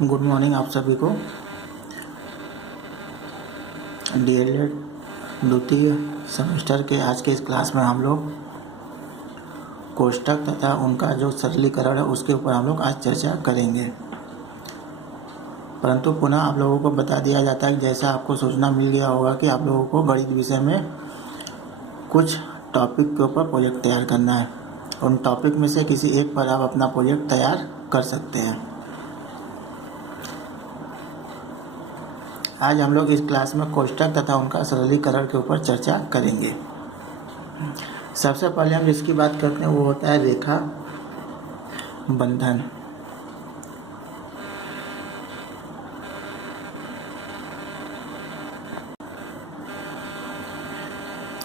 Good morning आप सभी को। डीएलएड द्वितीय सेमेस्टर के आज के इस क्लास में हम लोग कोष्ठक तथा उनका जो सरलीकरण है उसके ऊपर हम लोग आज चर्चा करेंगे। परंतु पुनः आप लोगों को बता दिया जाता है कि जैसा आपको सूचना मिल गया होगा कि आप लोगों को गणित विषय में कुछ टॉपिक के ऊपर प्रोजेक्ट तैयार करना है। उन टॉपिक में से किसी एक पर आप अपना प्रोजेक्ट तैयार कर सकते हैं। आज हम लोग इस क्लास में कोष्ठक तथा उनका सरलीकरण के ऊपर चर्चा करेंगे। सबसे पहले हम जिसकी बात करते हैं वो होता है रेखा बंधन।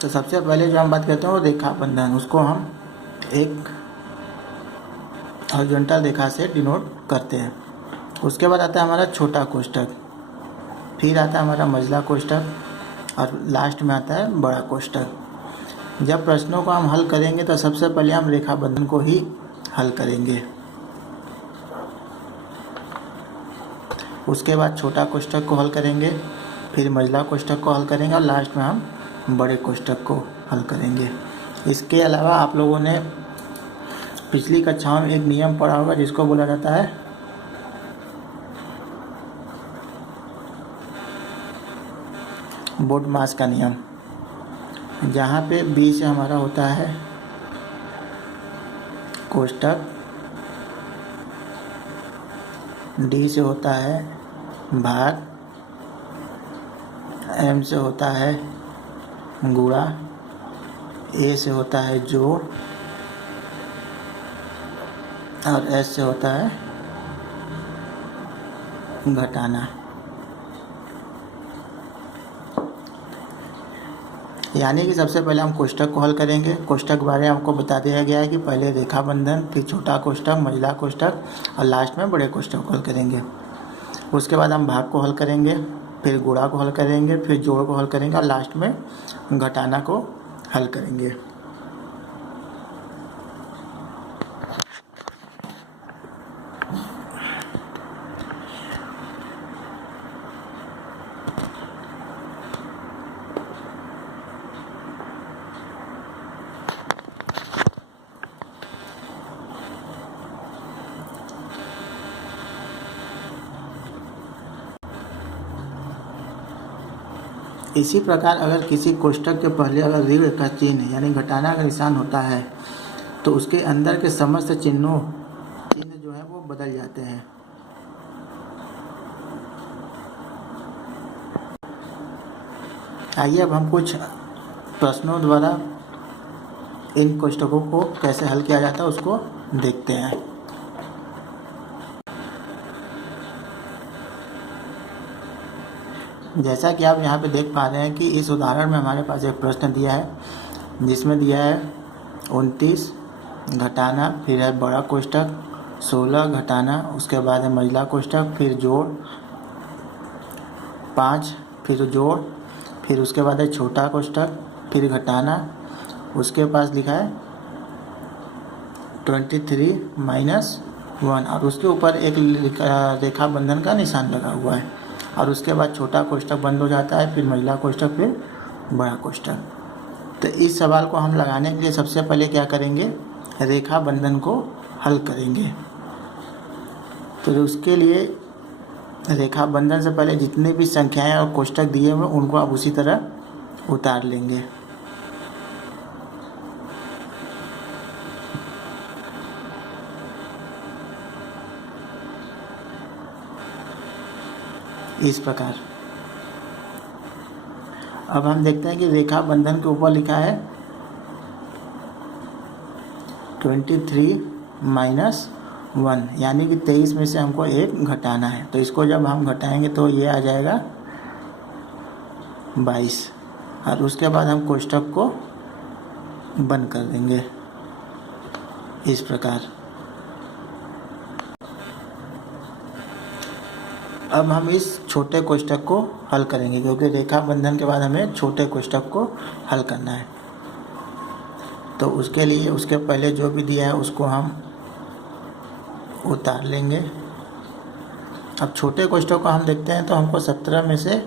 तो सबसे पहले जो हम बात करते हैं वो रेखा बंधन, उसको हम एक हॉरिजॉन्टल रेखा से डिनोट करते हैं। उसके बाद आता है हमारा छोटा कोष्ठक, फिर आता है हमारा मझला कोष्ठक और लास्ट में आता है बड़ा कोष्ठक। जब प्रश्नों को हम हल करेंगे तो सबसे पहले हम रेखा बंधन को ही हल करेंगे, उसके बाद छोटा कोष्ठक को हल करेंगे, फिर मझला कोष्ठक को हल करेंगे और लास्ट में हम बड़े कोष्ठक को हल करेंगे। इसके अलावा आप लोगों ने पिछली कक्षाओं में एक नियम पढ़ा होगा जिसको बोला जाता है बोडमास का नियम, जहाँ पे बी से हमारा होता है कोष्ठक, डी से होता है भाग, एम से होता है गुणा, ए से होता है जोड़ और एस से होता है घटाना। यानी कि सबसे पहले हम कोष्ठक को हल करेंगे। कोष्ठक के बारे में आपको बता दिया गया है कि पहले रेखा बंधन, फिर छोटा कोष्ठक, मझला कोष्ठक और लास्ट में बड़े कोष्ठक को हल करेंगे। उसके बाद हम भाग को हल करेंगे, फिर गुणा को हल करेंगे, फिर जोड़ को हल करेंगे और लास्ट में घटाना को हल करेंगे। इसी प्रकार अगर किसी कोष्ठक के पहले अगर ऋण का चिन्ह यानी घटाना का निशान होता है तो उसके अंदर के समस्त चिन्ह जो है वो बदल जाते हैं। आइए अब हम कुछ प्रश्नों द्वारा इन कोष्ठकों को कैसे हल किया जाता है उसको देखते हैं। जैसा कि आप यहाँ पे देख पा रहे हैं कि इस उदाहरण में हमारे पास एक प्रश्न दिया है जिसमें दिया है 29 घटाना, फिर है बड़ा कोष्ठक, 16 घटाना, उसके बाद है मझला कोष्ठक, फिर जोड़ 5, फिर जोड़, फिर उसके बाद है छोटा कोष्ठक, फिर घटाना, उसके पास लिखा है 23 - 1 और उसके ऊपर एक रेखा बंधन का निशान लगा हुआ है और उसके बाद छोटा कोष्ठक बंद हो जाता है, फिर मझला कोष्ठक, फिर बड़ा कोष्ठक। तो इस सवाल को हम लगाने के लिए सबसे पहले क्या करेंगे, रेखा बंधन को हल करेंगे। तो उसके लिए रेखा बंधन से पहले जितने भी संख्याएं और कोष्ठक दिए हुए उनको आप उसी तरह उतार लेंगे। इस प्रकार अब हम देखते हैं कि रेखा बंधन के ऊपर लिखा है 23 - 1 यानी कि 23 में से हमको एक घटाना है। तो इसको जब हम घटाएंगे तो ये आ जाएगा 22 और उसके बाद हम कोष्ठक को बंद कर देंगे इस प्रकार। अब हम इस छोटे कोष्ठक को हल करेंगे क्योंकि रेखा बंधन के बाद हमें छोटे कोष्ठक को हल करना है। तो उसके लिए उसके पहले जो भी दिया है उसको हम उतार लेंगे अब छोटे कोष्ठक को हम देखते हैं तो हमको 17 में से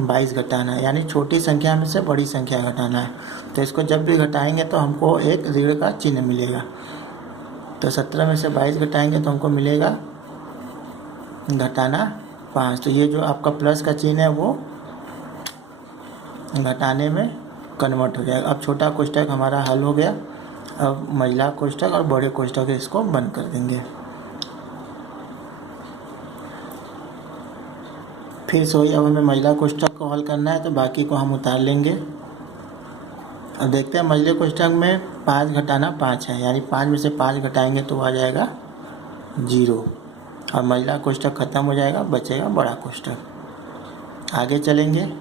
22 घटाना है, यानी छोटी संख्या में से बड़ी संख्या घटाना है। तो इसको जब भी घटाएंगे तो हमको एक ऋण का चिन्ह मिलेगा। तो 17 में से 22 घटाएंगे तो हमको मिलेगा घटाना 5। तो ये जो आपका प्लस का चिन्ह है वो घटाने में कन्वर्ट हो जाएगा। अब छोटा कोष्ठक हमारा हल हो गया। अब महिला कोष्ठक और बड़े कोष्ठक इसको बंद कर देंगे। फिर से वही, अब हमें महिला कोष्ठक को हल करना है तो बाकी को हम उतार लेंगे। अब देखते हैं महिला कोष्ठक में 5 घटाना 5 है, यानी 5 में से 5 घटाएंगे तो आ जाएगा 0 और महिला कोष्ठक खत्म हो जाएगा, बचेगा बड़ा कोष्ठक। आगे चलेंगे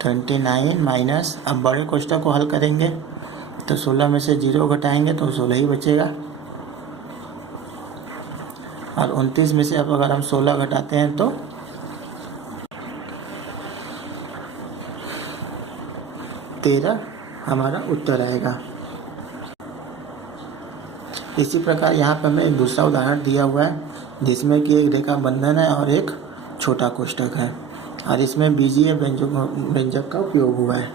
29 माइनस, अब बड़े कोष्ठक को हल करेंगे तो 16 में से 0 घटाएंगे तो 16 ही बचेगा और 29 में से अब अगर हम 16 घटाते हैं तो 13 हमारा उत्तर आएगा। इसी प्रकार यहाँ पर हमें एक दूसरा उदाहरण दिया हुआ है जिसमें कि एक रेखा बंधन है और एक छोटा कोष्ठक है और इसमें बीजीय व्यंजक का उपयोग हुआ है।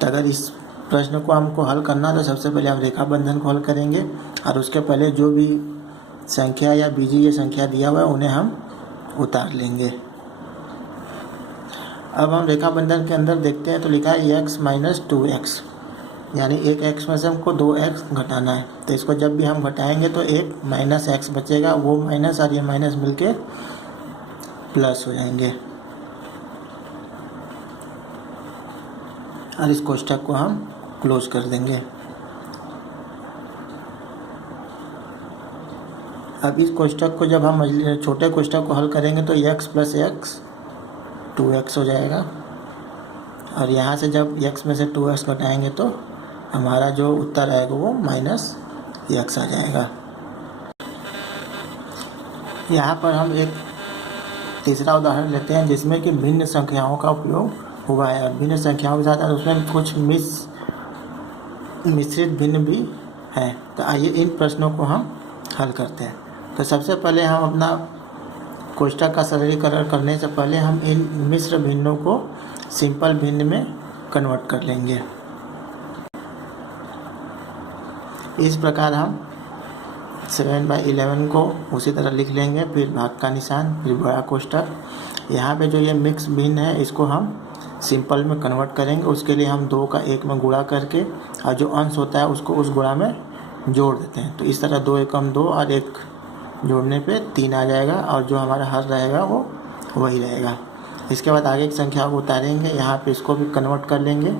तो अगर इस प्रश्न को हमको हल करना तो सबसे पहले हम रेखा बंधन को हल करेंगे और उसके पहले जो भी संख्या या बीजीय संख्या दिया हुआ है उन्हें हम उतार लेंगे। अब हम रेखा बंधन के अंदर देखते हैं तो लिखा है x माइनस 2x, यानी एक x में से हमको 2x घटाना है। तो इसको जब भी हम घटाएंगे तो एक माइनस x बचेगा, वो माइनस और ये माइनस मिलके प्लस हो जाएंगे और इस कोष्ठक को हम क्लोज कर देंगे। अब इस कोष्ठक को जब हम छोटे कोष्ठक को हल करेंगे तो x प्लस x 2x हो जाएगा और यहाँ से जब x में से 2x घटाएंगे तो हमारा जो उत्तर आएगा वो माइनस x आ जाएगा। यहाँ पर हम एक तीसरा उदाहरण लेते हैं जिसमें कि भिन्न संख्याओं का उपयोग हुआ है और भिन्न संख्याओं के साथ उसमें कुछ मिश्रित भिन्न भी है। तो आइए इन प्रश्नों को हम हल करते हैं। तो सबसे पहले हम अपना कोष्ठक का सरलीकरण करने से पहले हम इन मिश्र भिन्नों को सिंपल भिन्न में कन्वर्ट कर लेंगे। इस प्रकार हम 7/11 को उसी तरह लिख लेंगे, फिर भाग का निशान, फिर बड़ा कोष्ठक। यहाँ पे जो ये मिक्स भिन्न है इसको हम सिंपल में कन्वर्ट करेंगे। उसके लिए हम 2 का 1 में गुणा करके और जो अंश होता है उसको उस गुणा में जोड़ देते हैं। तो इस तरह 2 एकम 2 और 1 जोड़ने पे 3 आ जाएगा और जो हमारा हर रहेगा वो वही रहेगा। इसके बाद आगे की संख्या को उतारेंगे, यहाँ पे इसको भी कन्वर्ट कर लेंगे।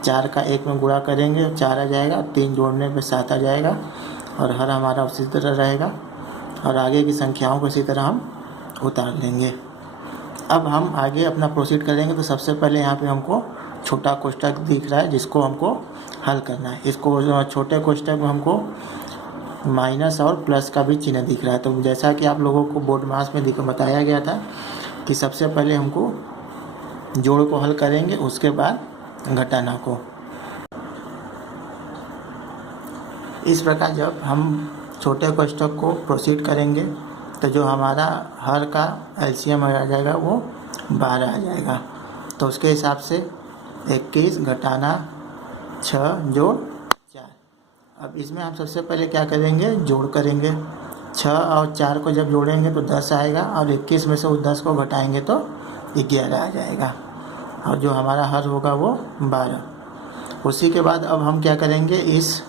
4 का 1 में गुणा करेंगे 4 आ जाएगा, 3 जोड़ने पे 7 आ जाएगा और हर हमारा उसी तरह रहेगा और आगे की संख्याओं को इसी तरह हम उतार लेंगे। अब हम आगे अपना प्रोसीड करेंगे। तो सबसे पहले यहाँ पे हमको छोटा कोष्ठक दिख रहा है जिसको हमको हल करना है। इसको छोटे कोष्ठक में हमको माइनस और प्लस का भी चिन्ह दिख रहा है। तो जैसा कि आप लोगों को बोर्ड मास में बताया गया था कि सबसे पहले हमको जोड़ को हल करेंगे, उसके बाद घटाना को। इस प्रकार जब हम छोटे कोष्ठक को प्रोसीड करेंगे तो जो हमारा हर का एलसीएम आ जाएगा वो 12 आ जाएगा। तो उसके हिसाब से 21 घटाना 6 जोड़ 4। अब इसमें हम सबसे पहले क्या करेंगे, जोड़ करेंगे। 6 और 4 को जब जोड़ेंगे तो 10 आएगा और 21 में से उस 10 को घटाएंगे तो 11 आ जाएगा और जो हमारा हर होगा वो 12। उसी के बाद अब हम क्या करेंगे, इस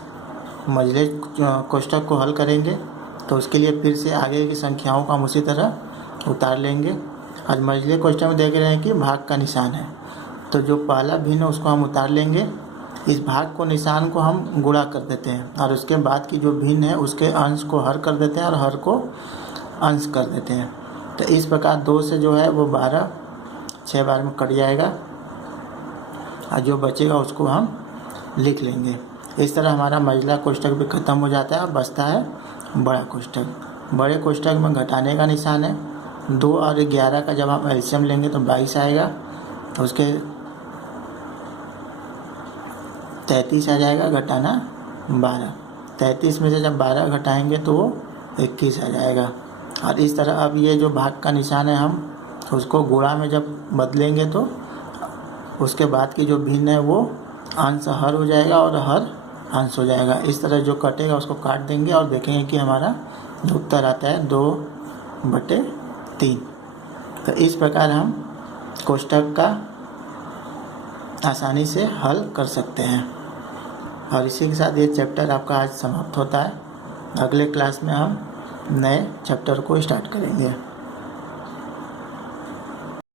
मझले कोष्ठक को हल करेंगे। तो उसके लिए फिर से आगे की संख्याओं को हम उसी तरह उतार लेंगे। आज मझले कोष्ठक में देख रहे हैं कि भाग का निशान है, तो जो पहला भिन्न उसको हम उतार लेंगे। इस भाग को निशान को हम गुणा कर देते हैं और उसके बाद की जो भिन्न है उसके अंश को हर कर देते हैं और हर को अंश कर देते हैं। तो इस प्रकार 2 से जो है वो 12, 6 बार में कट जाएगा और जो बचेगा उसको हम लिख लेंगे। इस तरह हमारा मझला कोष्ठक भी ख़त्म हो जाता है और बचता है बड़ा कोष्ठक। बड़े कोष्ठक में घटाने का निशान है। 2 और 11 का जब हम एलसीएम लेंगे तो 22 आएगा, तो उसके 33 आ जाएगा घटाना 12। 33 में से जब 12 घटाएंगे तो वो 21 आ जाएगा और इस तरह अब ये जो भाग का निशान है हम उसको गुणा में जब बदलेंगे तो उसके बाद की जो भिन्न है वो अंश हर हो जाएगा और हर अंश हो जाएगा। इस तरह जो कटेगा उसको काट देंगे और देखेंगे कि हमारा जो उत्तर आता है 2/3। तो इस प्रकार हम कोष्ठक का आसानी से हल कर सकते हैं। और इसी के साथ ये चैप्टर आपका आज समाप्त होता है। अगले क्लास में हम नए चैप्टर को स्टार्ट करेंगे।